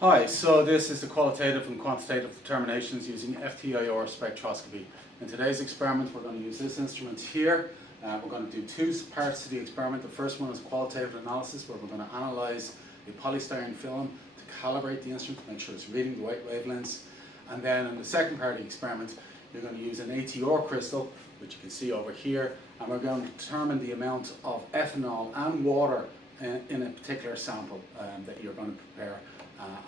Hi, so this is the qualitative and quantitative determinations using Ftir spectroscopy. In today's experiment we're going to use this instrument here. We're going to do two parts to the experiment. The first one is qualitative analysis, where we're going to analyse a polystyrene film to calibrate the instrument to make sure it's reading the right wavelengths. And then in the second part of the experiment you're going to use an ATR crystal, which you can see over here, and we're going to determine the amount of ethanol and water in a particular sample that you're going to prepare.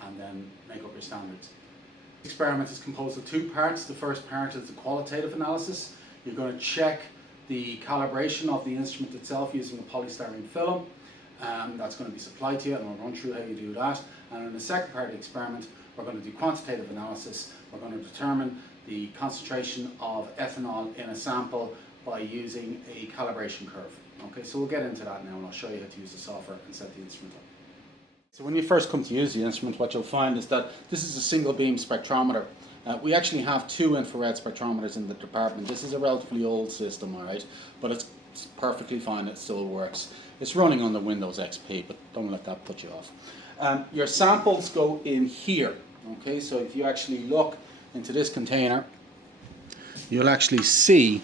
And then make up your standards. The experiment is composed of two parts. The first part is the qualitative analysis. You're going to check the calibration of the instrument itself using a polystyrene film. That's going to be supplied to you, and I'll run through how you do that. And in the second part of the experiment, we're going to do quantitative analysis. We're going to determine the concentration of ethanol in a sample by using a calibration curve. Okay, so we'll get into that now, and I'll show you how to use the software and set the instrument up. So when you first come to use the instrument, what you'll find is that this is a single beam spectrometer. We actually have two infrared spectrometers in the department. This is a relatively old system, alright, but it's perfectly fine, it still works. It's running on the Windows XP, but don't let that put you off. Your samples go in here, okay, so if you actually look into this container, you'll actually see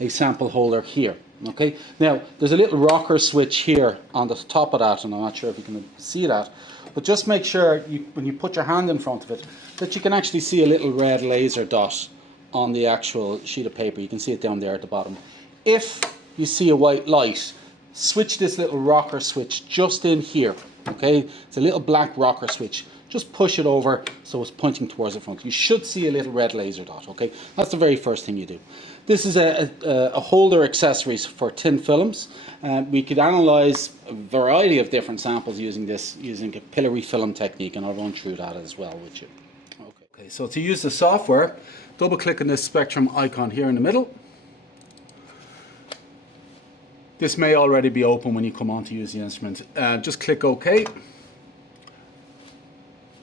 a sample holder here. Okay, now there's a little rocker switch here on the top of that, and I'm not sure if you can see that, but just make sure when you put your hand in front of it that you can actually see a little red laser dot on the actual sheet of paper. You can see it down there at the bottom. If you see a white light, switch this little rocker switch just in here. Okay, it's a little black rocker switch. Just push it over so it's pointing towards the front. You should see a little red laser dot. Okay, that's the very first thing you do. This is a holder accessories for tin films. We could analyze a variety of different samples using a pillory film technique, and I'll run through that as well with you. Okay, so to use the software, double click on this spectrum icon here in the middle. This may already be open when you come on to use the instrument. Just click OK,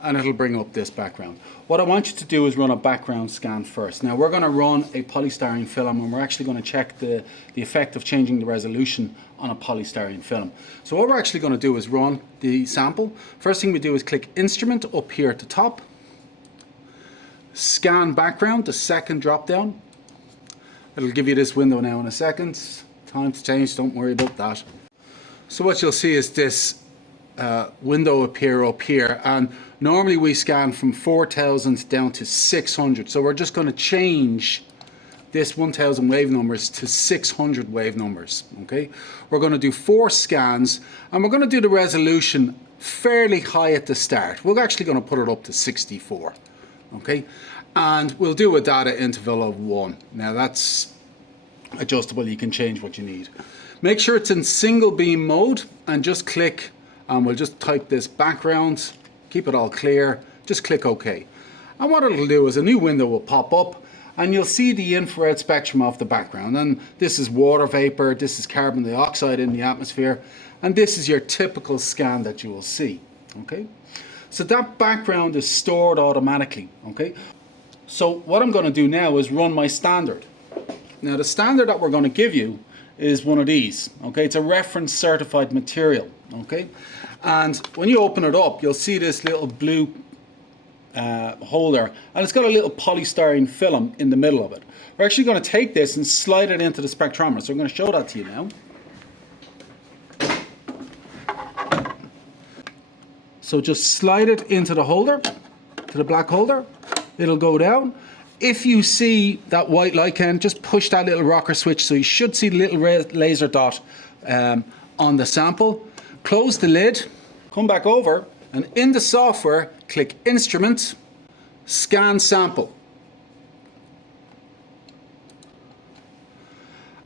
and it'll bring up this background. What I want you to do is run a background scan first. Now we're going to run a polystyrene film, and we're actually going to check the effect of changing the resolution on a polystyrene film. So what we're actually going to do is run the sample. First thing we do is click Instrument up here at the top, Scan Background, the second drop down. It'll give you this window now in a second. Time to change, don't worry about that. So what you'll see is this window appear up here, and normally we scan from 4000 down to 600, so we're just going to change this 1000 wave numbers to 600 wave numbers. Okay, we're going to do 4 scans, and we're going to do the resolution fairly high at the start. We're actually going to put it up to 64. Okay, and we'll do a data interval of 1. Now that's adjustable, you can change what you need. Make sure it's in single beam mode, and just click, and we'll just type this background, keep it all clear, just click OK. And what it'll do is a new window will pop up, and you'll see the infrared spectrum of the background. And this is water vapor, this is carbon dioxide in the atmosphere, and this is your typical scan that you will see. Okay, so that background is stored automatically. Okay, so what I'm going to do now is run my standard. Now the standard that we're going to give you is one of these. Okay, it's a reference certified material. Okay, and when you open it up, you'll see this little blue holder, and it's got a little polystyrene film in the middle of it. We're actually going to take this and slide it into the spectrometer, so I'm going to show that to you now. So just slide it into the holder, to the black holder. It'll go down. If you see that white light, Ken, just push that little rocker switch, so you should see the little red laser dot on the sample. Close the lid, come back over, and in the software, click Instrument, Scan Sample.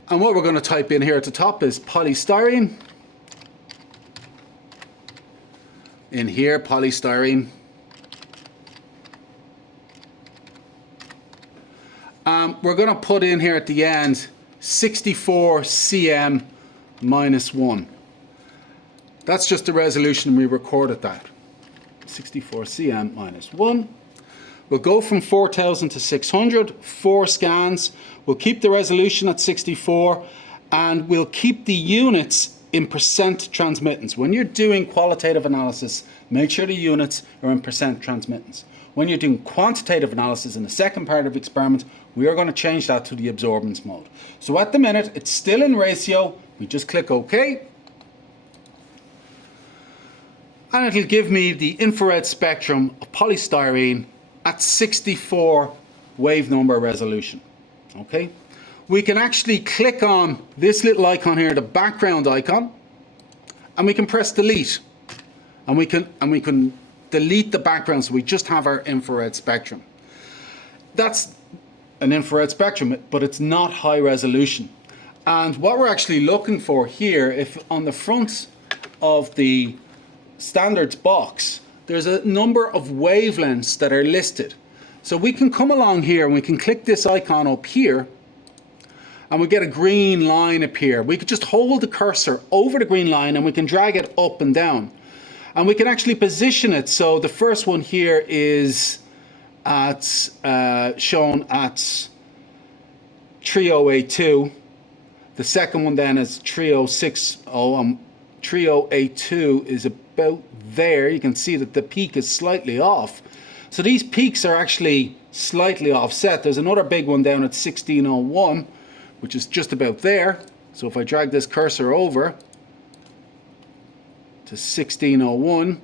And what we're going to type in here at the top is polystyrene. In here, polystyrene. We're going to put in here at the end 64 cm minus 1. That's just the resolution we recorded that. 64 cm minus 1. We'll go from 4000 to 600, 4 scans. We'll keep the resolution at 64, and we'll keep the units in percent transmittance. When you're doing qualitative analysis, make sure the units are in percent transmittance. When you're doing quantitative analysis in the second part of the experiment, we are going to change that to the absorbance mode. So at the minute, it's still in ratio. We just click OK. And it'll give me the infrared spectrum of polystyrene at 64 wave number resolution. Okay? We can actually click on this little icon here, the background icon, and we can press delete. And we can delete the background so we just have our infrared spectrum. That's an infrared spectrum, but it's not high resolution. And what we're actually looking for here, if on the front of the standards box, there's a number of wavelengths that are listed. So we can come along here and we can click this icon up here and we get a green line appear. We could just hold the cursor over the green line and we can drag it up and down. And we can actually position it. So the first one here is at shown at 3082. The second one then is 3060. And 3082 is about there. You can see that the peak is slightly off. So these peaks are actually slightly offset. There's another big one down at 1601, which is just about there. So if I drag this cursor over to 1601,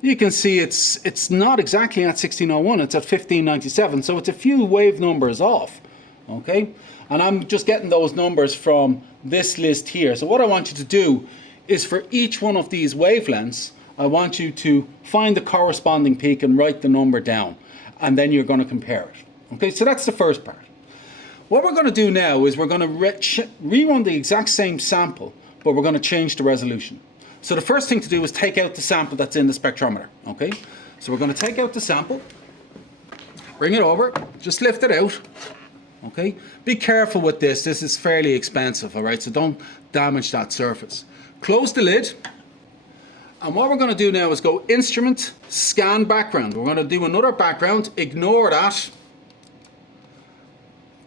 you can see it's not exactly at 1601, it's at 1597. So it's a few wave numbers off, okay? And I'm just getting those numbers from this list here. So what I want you to do is for each one of these wavelengths, I want you to find the corresponding peak and write the number down. And then you're going to compare it. Okay, so that's the first part. What we're going to do now is we're going to rerun the exact same sample, but we're going to change the resolution. So the first thing to do is take out the sample that's in the spectrometer. Okay, so we're going to take out the sample, bring it over, just lift it out. Okay, be careful with this. This is fairly expensive, all right? So don't damage that surface. Close the lid. And what we're going to do now is go Instrument, Scan Background. We're going to do another background. Ignore that.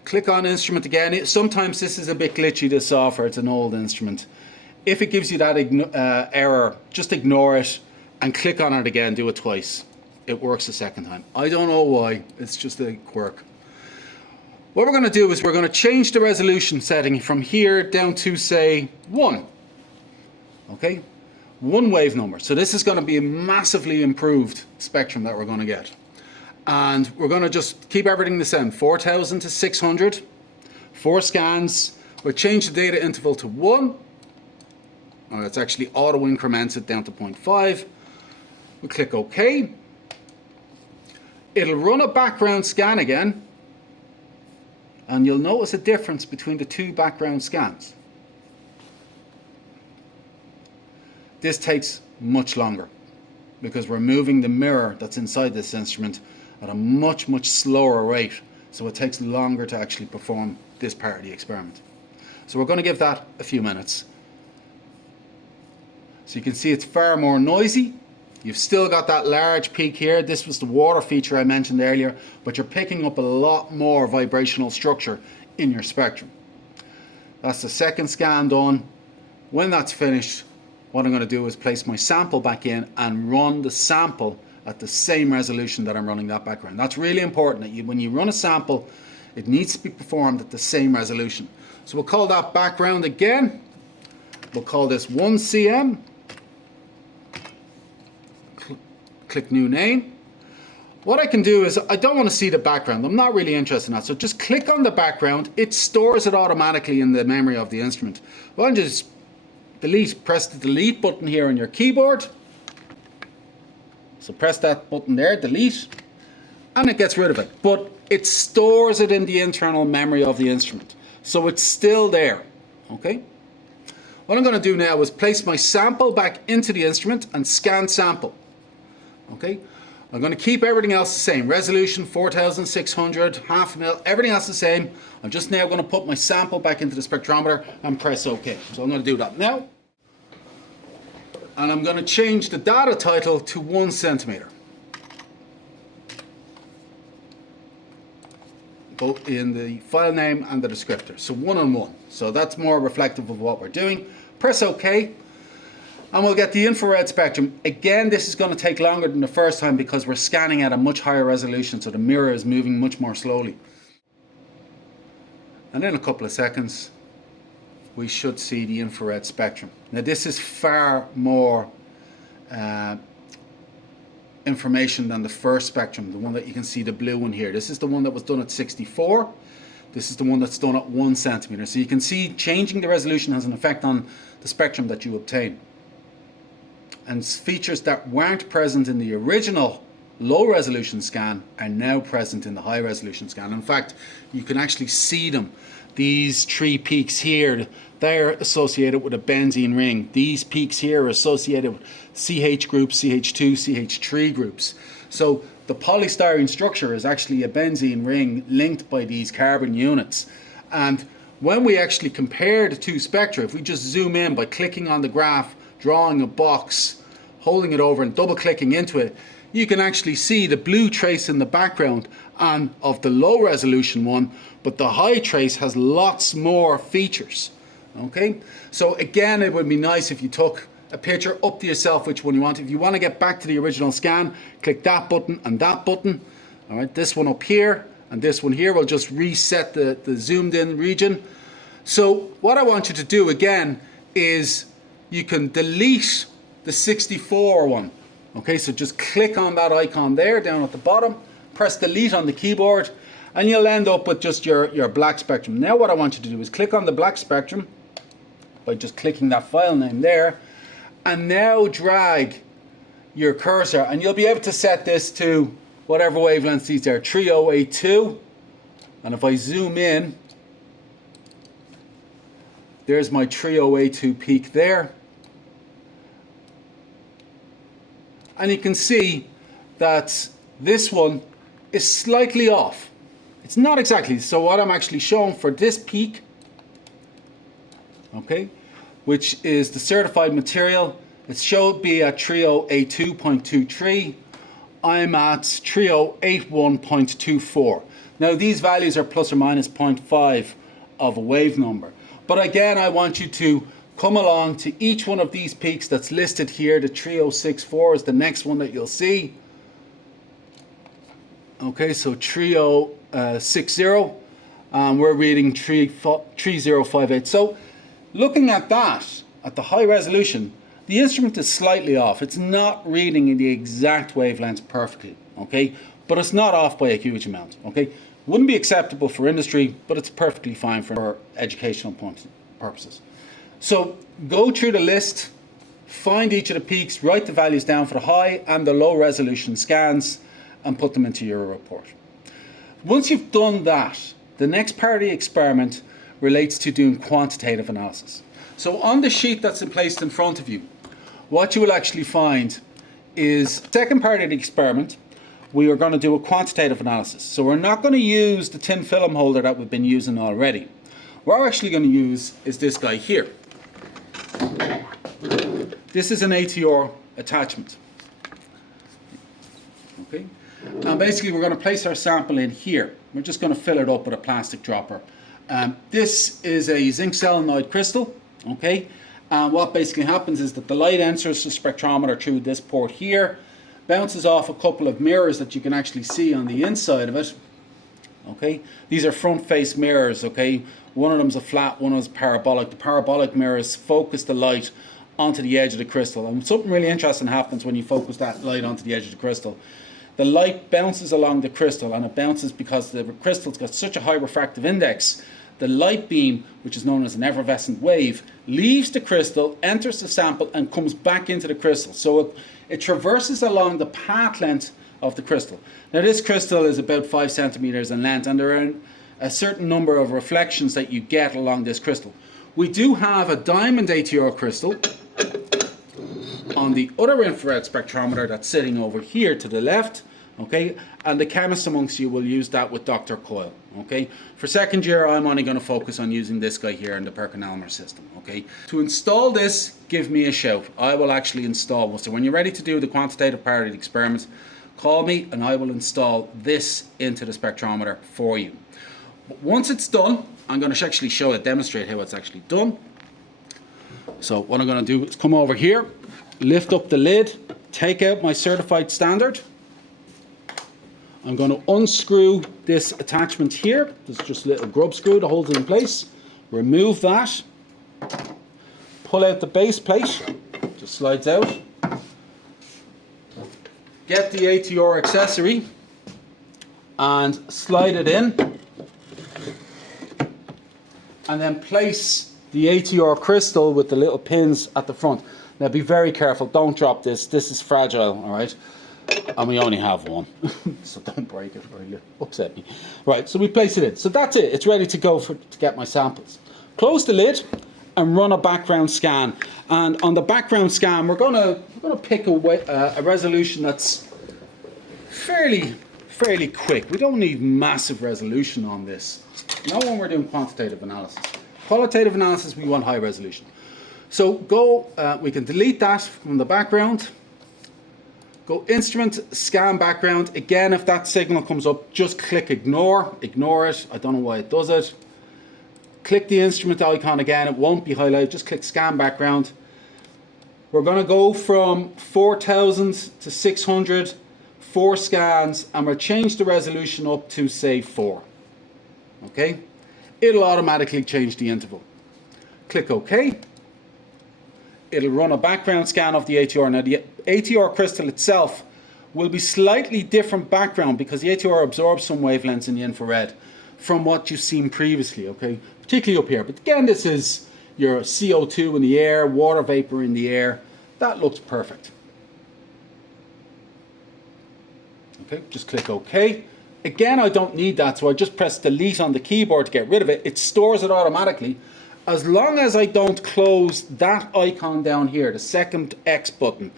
Click on Instrument again. Sometimes this is a bit glitchy, this software. It's an old instrument. If it gives you that error, just ignore it and click on it again. Do it twice. It works the second time. I don't know why. It's just a quirk. What we're going to do is we're going to change the resolution setting from here down to, say, 1. Okay? 1 wave number. So this is going to be a massively improved spectrum that we're going to get. And we're going to just keep everything the same. 4000 to 600. 4 scans. We'll change the data interval to 1. Or it's actually auto increments it down to 0.5. We'll click OK. It'll run a background scan again. And you'll notice a difference between the 2 background scans. This takes much longer because we're moving the mirror that's inside this instrument at a much, much slower rate. So it takes longer to actually perform this part of the experiment. So we're going to give that a few minutes. So you can see it's far more noisy. You've still got that large peak here. This was the water feature I mentioned earlier, but you're picking up a lot more vibrational structure in your spectrum. That's the second scan done. When that's finished, what I'm going to do is place my sample back in and run the sample at the same resolution that I'm running that background. That's really important. That when you run a sample, it needs to be performed at the same resolution. So we'll call that background again. We'll call this 1 cm. Click new name. What I can do is, I don't want to see the background. I'm not really interested in that. So just click on the background. It stores it automatically in the memory of the instrument. Well, I'll just delete. Press the delete button here on your keyboard. So press that button there, delete, and it gets rid of it. But it stores it in the internal memory of the instrument. So it's still there. Okay? What I'm going to do now is place my sample back into the instrument and scan sample. Okay? I'm going to keep everything else the same. Resolution 4600, half a mil, everything else the same. I'm just now going to put my sample back into the spectrometer and press OK. So I'm going to do that now. And I'm going to change the data title to 1 centimeter. Both in the file name and the descriptor. So 1 on 1. So that's more reflective of what we're doing. Press OK, and we'll get the infrared spectrum. Again, this is going to take longer than the first time because we're scanning at a much higher resolution, so the mirror is moving much more slowly. And in a couple of seconds, we should see the infrared spectrum. Now this is far more information than the first spectrum, the one that you can see, the blue one here. This is the one that was done at 64. This is the one that's done at 1 centimeter. So you can see changing the resolution has an effect on the spectrum that you obtain. And features that weren't present in the original low resolution scan are now present in the high resolution scan. In fact, you can actually see them. These 3 peaks here, they're associated with a benzene ring. These peaks here are associated with CH groups, CH2, CH3 groups. So the polystyrene structure is actually a benzene ring linked by these carbon units. And when we actually compare the two spectra, if we just zoom in by clicking on the graph, drawing a box, holding it over and double clicking into it, you can actually see the blue trace in the background and of the low resolution one, but the high trace has lots more features. Okay, so again, it would be nice if you took a picture, up to yourself which one you want. If you want to get back to the original scan, click that button and that button. All right, this one up here and this one here will just reset the zoomed in region. So what I want you to do again is you can delete the 64 one. Okay, so just click on that icon there down at the bottom, press delete on the keyboard, and you'll end up with just your black spectrum. Now what I want you to do is click on the black spectrum by just clicking that file name there, and now drag your cursor, and you'll be able to set this to whatever wavelength these are, 3082. And if I zoom in, there's my 3082 peak there. And you can see that this one is slightly off. It's not exactly. So what I'm actually showing for this peak, okay, which is the certified material, it should be at 3082.23. I'm at 3081.24. Now these values are plus or minus 0.5 of a wave number. But again, I want you to come along to each one of these peaks that's listed here. The 3064 is the next one that you'll see. Okay, so 3060, we're reading 3058. So looking at that, at the high resolution, the instrument is slightly off. It's not reading in the exact wavelengths perfectly, okay? But it's not off by a huge amount, okay? Wouldn't be acceptable for industry, but it's perfectly fine for educational purposes. So go through the list, find each of the peaks, write the values down for the high and the low resolution scans, and put them into your report. Once you've done that, the next part of the experiment relates to doing quantitative analysis. So on the sheet that's placed in front of you, what you will actually find is the second part of the experiment. We are going to do a quantitative analysis. So we're not going to use the tin film holder that we've been using already. What we're actually going to use is this guy here. This is an ATR attachment. Okay, and basically we're going to place our sample in here. We're just going to fill it up with a plastic dropper. This is a zinc selenide crystal. Okay, and what basically happens is that the light enters the spectrometer through this port here, bounces off a couple of mirrors that you can actually see on the inside of it. Okay, these are front face mirrors. Okay, one of them's a flat, one is parabolic. The parabolic mirrors focus the light onto the edge of the crystal, and something really interesting happens when you focus that light onto the edge of the crystal. The light bounces along the crystal, and it bounces because the crystal's got such a high refractive index. The light beam, which is known as an effervescent wave, leaves the crystal, enters the sample, and comes back into the crystal. So it traverses along the path length of the crystal. Now this crystal is about 5 centimeters in length, and there are a certain number of reflections that you get along this crystal. We do have a diamond ATR crystal on the other infrared spectrometer that's sitting over here to the left, okay, and the chemists amongst you will use that with Dr. Coyle, okay. For second year, I'm only going to focus on using this guy here in the Perkin-Elmer system, okay. To install this, give me a shout. I will actually install one. So when you're ready to do the quantitative part of the experiment, call me and I will install this into the spectrometer for you. But once it's done, I'm going to actually demonstrate how it's actually done. So what I'm going to do is come over here, lift up the lid, take out my certified standard. I'm going to unscrew this attachment here. There's just a little grub screw that holds it in place. Remove that. Pull out the base plate. Just slides out. Get the ATR accessory and slide it in. And then place the ATR crystal with the little pins at the front. Now be very careful, don't drop this. This is fragile, all right? And we only have one, so don't break it or you'll upset me. Right, so we place it in. So that's it, it's ready to go to get my samples. Close the lid and run a background scan. And on the background scan, we're gonna pick a resolution that's fairly quick. We don't need massive resolution on this. Not when we're doing quantitative analysis. Qualitative analysis, we want high resolution. So we can delete that from the background. Go instrument, scan background. Again, if that signal comes up, just click ignore. Ignore it. I don't know why it does it. Click the instrument icon again. It won't be highlighted. Just click scan background. We're going to go from 4000 to 600, 4 scans, and we'll change the resolution up to say 4. Okay? It'll automatically change the interval. Click OK. It'll run a background scan of the ATR. Now the ATR crystal itself will be slightly different background because the ATR absorbs some wavelengths in the infrared from what you've seen previously, okay? Particularly up here. But again, this is your CO2 in the air, water vapor in the air. That looks perfect. Okay, just click OK. Again, I don't need that, so I just press delete on the keyboard to get rid of it. It stores it automatically. As long as I don't close that icon down here, the second X button,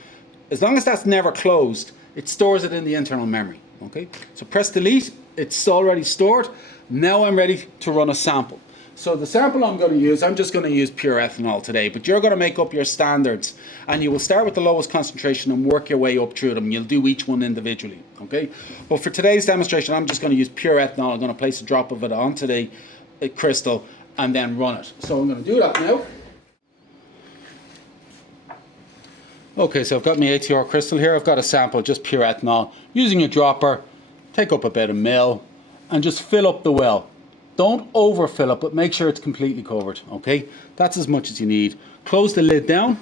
as long as that's never closed, it stores it in the internal memory. Okay, so press delete, it's already stored. Now I'm ready to run a sample. So the sample I'm going to use, I'm just going to use pure ethanol today, but you're going to make up your standards and you will start with the lowest concentration and work your way up through them. You'll do each one individually, okay? But for today's demonstration, I'm just going to use pure ethanol. I'm going to place a drop of it onto the crystal and then run it. So I'm going to do that now. Okay, so I've got my ATR crystal here. I've got a sample, just pure ethanol. Using a dropper, take up about 1 ml and just fill up the well. Don't overfill it, but make sure it's completely covered, okay? That's as much as you need. Close the lid down.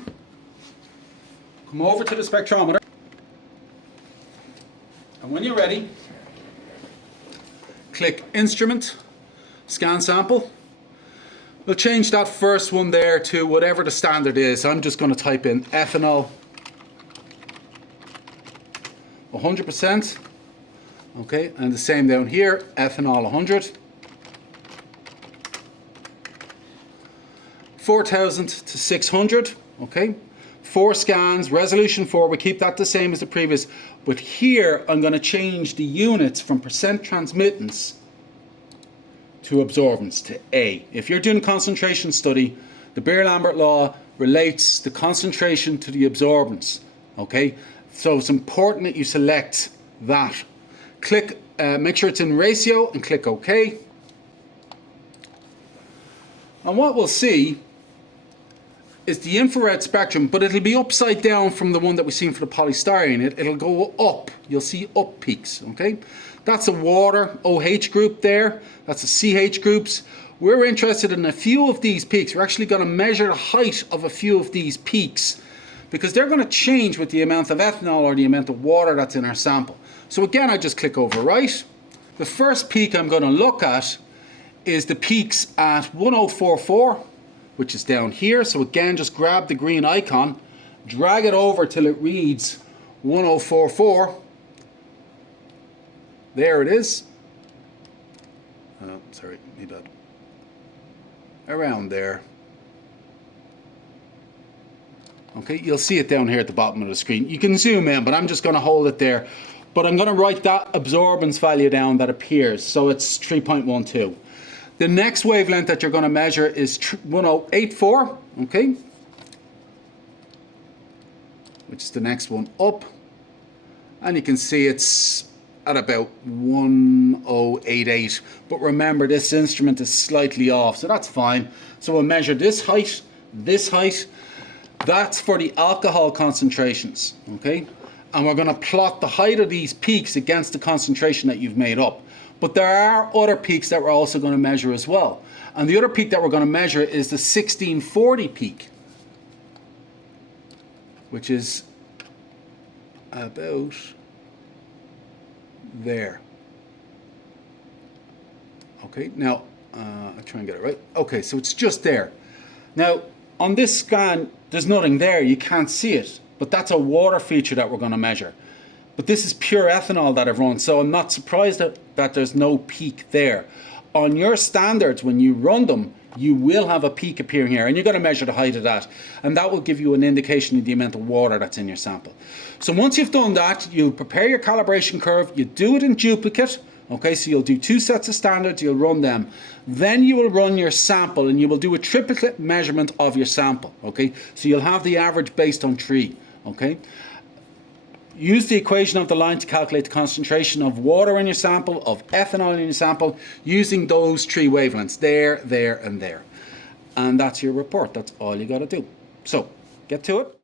Come over to the spectrometer. And when you're ready, click Instrument, Scan Sample. We'll change that first one there to whatever the standard is. I'm just going to type in ethanol 100%. Okay, and the same down here, ethanol 100. 4000 to 600, okay? 4 scans, resolution 4, we keep that the same as the previous. But here, I'm going to change the units from percent transmittance to absorbance, to A. If you're doing a concentration study, the Beer-Lambert law relates the concentration to the absorbance, okay? So it's important that you select that. Click, make sure it's in ratio and click OK. And what we'll see is the infrared spectrum, but it'll be upside down from the one that we've seen for the polystyrene. It'll go up. You'll see up peaks, okay? That's a water OH group there. That's a CH groups. We're interested in a few of these peaks. We're actually going to measure the height of a few of these peaks because they're going to change with the amount of ethanol or the amount of water that's in our sample. So again, I just click overwrite. The first peak I'm going to look at is the peaks at 1044, which is down here. So again, just grab the green icon, drag it over till it reads 1044. There it is. Sorry, need that. Around there. Okay, you'll see it down here at the bottom of the screen. You can zoom in, but I'm just going to hold it there. But I'm going to write that absorbance value down that appears. So it's 3.12. The next wavelength that you're going to measure is 1084, okay? Which is the next one up. And you can see it's at about 1088. But remember, this instrument is slightly off, so that's fine. So we'll measure this height, That's for the alcohol concentrations, okay? And we're going to plot the height of these peaks against the concentration that you've made up. But there are other peaks that we're also going to measure as well. And the other peak that we're going to measure is the 1640 peak, which is about there. Okay, now I'll try and get it right. Okay, so it's just there. Now, on this scan, there's nothing there. You can't see it. But that's a water feature that we're going to measure. But this is pure ethanol that I've run, so I'm not surprised that there's no peak there. On your standards, when you run them, you will have a peak appearing here, and you're going to measure the height of that. And that will give you an indication of the amount of water that's in your sample. So once you've done that, you'll prepare your calibration curve. You do it in duplicate. Okay, so you'll do 2 sets of standards, you'll run them. Then you will run your sample, and you will do a triplicate measurement of your sample. Okay, so you'll have the average based on 3. Okay, use the equation of the line to calculate the concentration of water in your sample, of ethanol in your sample, using those 3 wavelengths, there, and there. And that's your report. That's all you got to do. So, get to it.